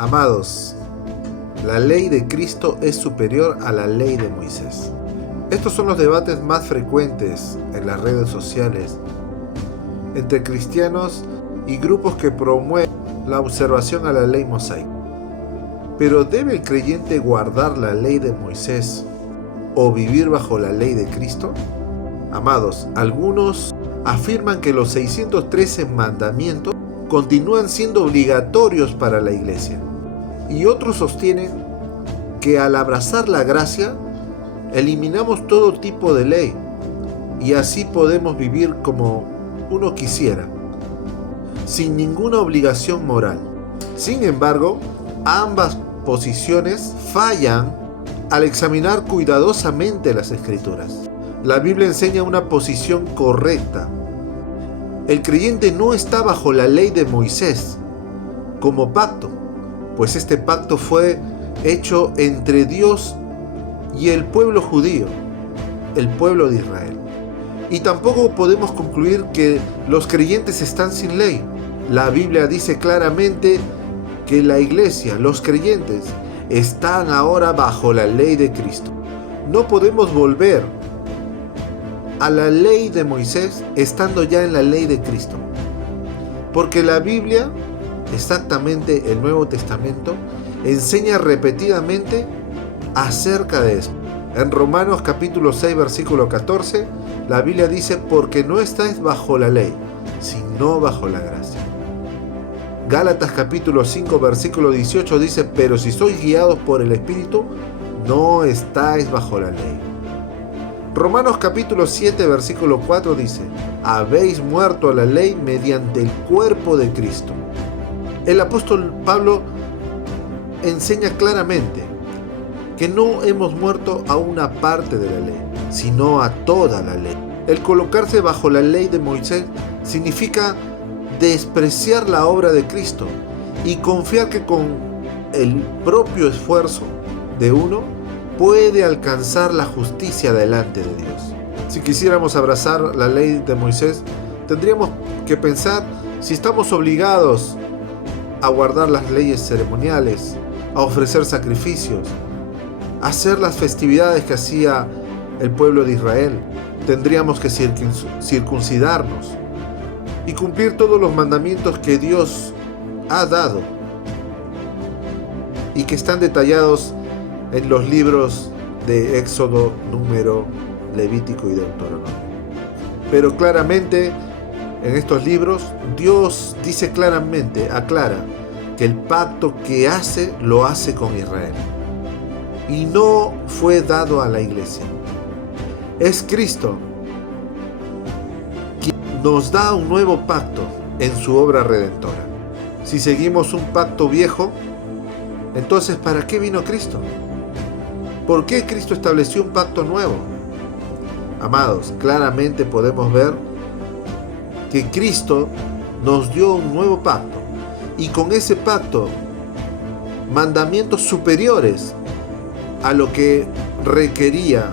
Amados, la ley de Cristo es superior a la ley de Moisés. Estos son los debates más frecuentes en las redes sociales entre cristianos y grupos que promueven la observación a la ley mosaica. Pero ¿debe el creyente guardar la ley de Moisés o vivir bajo la ley de Cristo? Amados, algunos afirman que los 613 mandamientos continúan siendo obligatorios para la iglesia, y otros sostienen que al abrazar la gracia eliminamos todo tipo de ley y así podemos vivir como uno quisiera, sin ninguna obligación moral. Sin embargo, ambas posiciones fallan al examinar cuidadosamente las Escrituras. La Biblia enseña una posición correcta. El creyente no está bajo la ley de Moisés como pacto, pues este pacto fue hecho entre Dios y el pueblo judío, el pueblo de Israel. Y tampoco podemos concluir que los creyentes están sin ley. La Biblia dice claramente que la iglesia, los creyentes, están ahora bajo la ley de Cristo. No podemos volver a la ley de Moisés estando ya en la ley de Cristo, porque la Biblia, exactamente el Nuevo Testamento, enseña repetidamente acerca de esto. En Romanos capítulo 6 versículo 14, la Biblia dice: porque no estáis bajo la ley, sino bajo la gracia. Gálatas capítulo 5 versículo 18 dice: pero si sois guiados por el Espíritu, no estáis bajo la ley. Romanos capítulo 7 versículo 4 dice: habéis muerto a la ley mediante el cuerpo de Cristo. El apóstol Pablo enseña claramente que no hemos muerto a una parte de la ley, sino a toda la ley. El colocarse bajo la ley de Moisés significa despreciar la obra de Cristo y confiar que con el propio esfuerzo de uno puede alcanzar la justicia delante de Dios. Si quisiéramos abrazar la ley de Moisés, tendríamos que pensar si estamos obligados a guardar las leyes ceremoniales, a ofrecer sacrificios, a hacer las festividades que hacía el pueblo de Israel. Tendríamos que circuncidarnos y cumplir todos los mandamientos que Dios ha dado y que están detallados en los libros de Éxodo, Número, Levítico y Deuteronomio. Pero claramente en estos libros Dios dice claramente, aclara que el pacto que hace, lo hace con Israel y no fue dado a la iglesia. Es Cristo quien nos da un nuevo pacto en su obra redentora. Si seguimos un pacto viejo, entonces ¿para qué vino Cristo? ¿Por qué Cristo estableció un pacto nuevo? Amados, claramente podemos ver que Cristo nos dio un nuevo pacto, y con ese pacto mandamientos superiores a lo que requería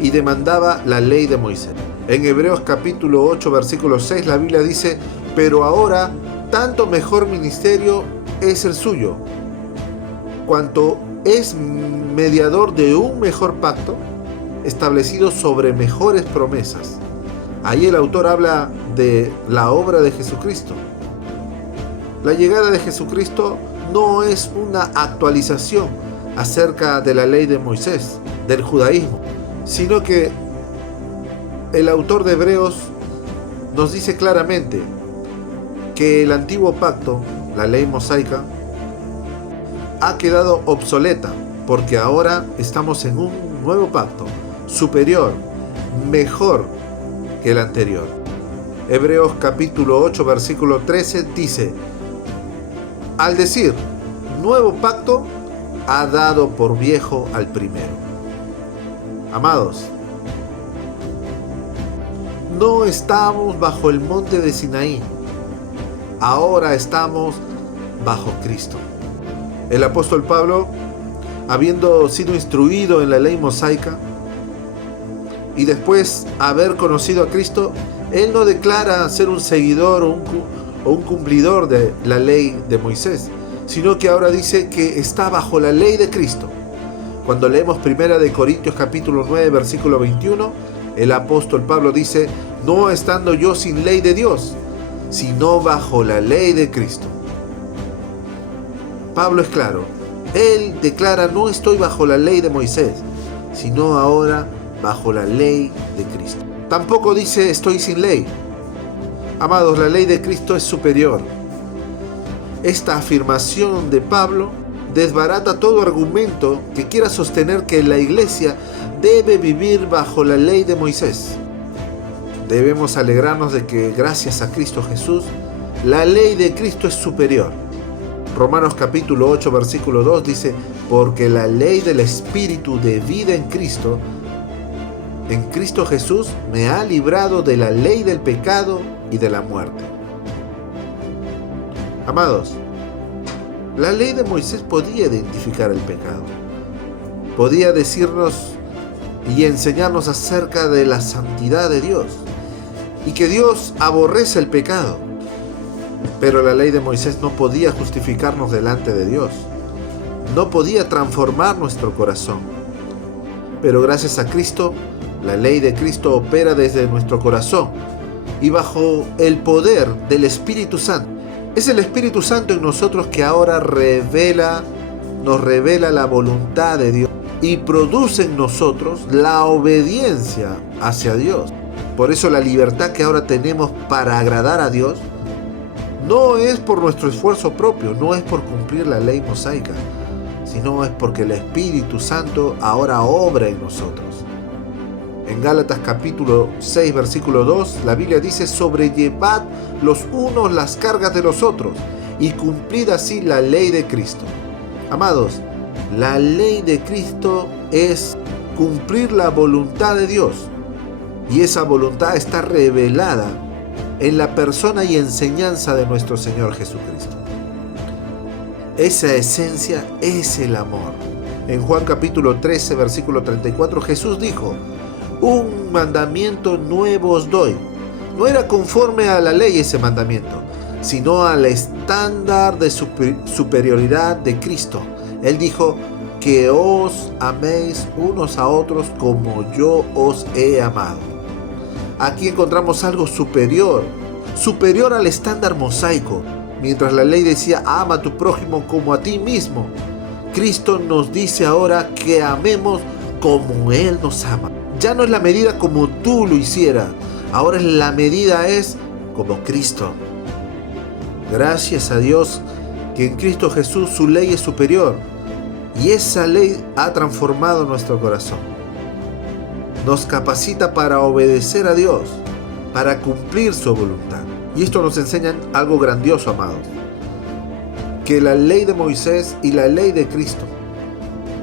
y demandaba la ley de Moisés. En Hebreos capítulo 8 versículo 6 la Biblia dice: pero ahora tanto mejor ministerio es el suyo, cuanto es mediador de un mejor pacto establecido sobre mejores promesas. Ahí el autor habla de la obra de Jesucristo. La llegada de Jesucristo no es una actualización acerca de la ley de Moisés, del judaísmo, sino que el autor de Hebreos nos dice claramente que el antiguo pacto, la ley mosaica, ha quedado obsoleta, porque ahora estamos en un nuevo pacto, superior, mejor que el anterior. Hebreos capítulo 8 versículo 13 dice: al decir nuevo pacto, ha dado por viejo al primero. Amados, no estamos bajo el monte de Sinaí, ahora estamos bajo Cristo. El apóstol Pablo, habiendo sido instruido en la ley mosaica y después haber conocido a Cristo, él no declara ser un seguidor o un cumplidor de la ley de Moisés, sino que ahora dice que está bajo la ley de Cristo. Cuando leemos 1 Corintios capítulo 9, versículo 21, el apóstol Pablo dice: no estando yo sin ley de Dios, sino bajo la ley de Cristo. Pablo es claro, él declara: no estoy bajo la ley de Moisés, sino ahora bajo la ley de Cristo. Tampoco dice estoy sin ley. Amados, la ley de Cristo es superior. Esta afirmación de Pablo desbarata todo argumento que quiera sostener que la iglesia debe vivir bajo la ley de Moisés. Debemos alegrarnos de que gracias a Cristo Jesús, la ley de Cristo es superior. Romanos capítulo 8, versículo 2 dice: porque la ley del Espíritu de vida en Cristo Jesús me ha librado de la ley del pecado y de la muerte. Amados, la ley de Moisés podía identificar el pecado. Podía decirnos y enseñarnos acerca de la santidad de Dios y que Dios aborrece el pecado. Pero la ley de Moisés no podía justificarnos delante de Dios. No podía transformar nuestro corazón. Pero gracias a Cristo, la ley de Cristo opera desde nuestro corazón y bajo el poder del Espíritu Santo. Es el Espíritu Santo en nosotros que ahora nos revela la voluntad de Dios y produce en nosotros la obediencia hacia Dios. Por eso la libertad que ahora tenemos para agradar a Dios no es por nuestro esfuerzo propio, no es por cumplir la ley mosaica, sino es porque el Espíritu Santo ahora obra en nosotros. En Gálatas capítulo 6, versículo 2, la Biblia dice: sobrellevad los unos las cargas de los otros y cumplid así la ley de Cristo. Amados, la ley de Cristo es cumplir la voluntad de Dios, y esa voluntad está revelada en la persona y enseñanza de nuestro Señor Jesucristo. Esa esencia es el amor. En Juan capítulo 13, versículo 34, Jesús dijo: un mandamiento nuevo os doy. No era conforme a la ley ese mandamiento, sino al estándar de superioridad de Cristo. Él dijo: que os améis unos a otros como yo os he amado. Aquí encontramos algo superior al estándar mosaico. Mientras la ley decía: ama a tu prójimo como a ti mismo, Cristo nos dice ahora que amemos como Él nos ama. Ya no es la medida como tú lo hicieras, ahora la medida es como Cristo. Gracias a Dios que en Cristo Jesús su ley es superior, y esa ley ha transformado nuestro corazón. Nos capacita para obedecer a Dios, para cumplir su voluntad. Y esto nos enseña algo grandioso, amados: que la ley de Moisés y la ley de Cristo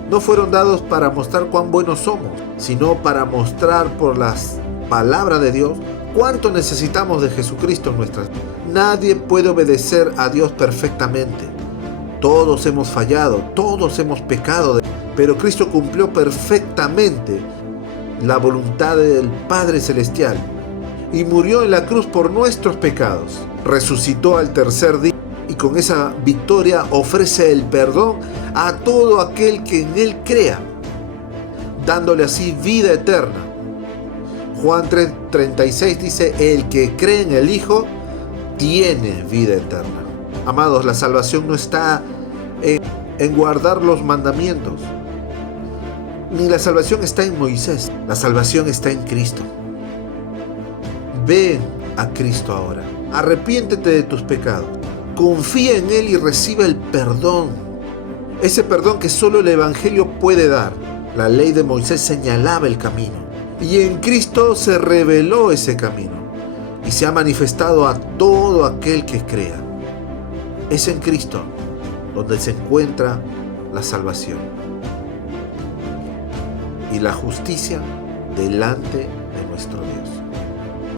no fueron dados para mostrar cuán buenos somos, sino para mostrar por las palabras de Dios cuánto necesitamos de Jesucristo en nuestras vidas. Nadie puede obedecer a Dios perfectamente. Todos hemos fallado, todos hemos pecado, pero Cristo cumplió perfectamente la voluntad del Padre Celestial y murió en la cruz por nuestros pecados. Resucitó al tercer día y con esa victoria ofrece el perdón a todo aquel que en Él crea, dándole así vida eterna. Juan 3:36 dice: el que cree en el Hijo tiene vida eterna. Amados, la salvación no está en guardar los mandamientos, ni la salvación está en Moisés. La salvación está en Cristo. Ven a Cristo ahora. Arrepiéntete de tus pecados. Confía en Él y recibe el perdón. Ese perdón que solo el Evangelio puede dar. La ley de Moisés señalaba el camino, y en Cristo se reveló ese camino y se ha manifestado a todo aquel que crea. Es en Cristo donde se encuentra la salvación y la justicia delante de nuestro Dios.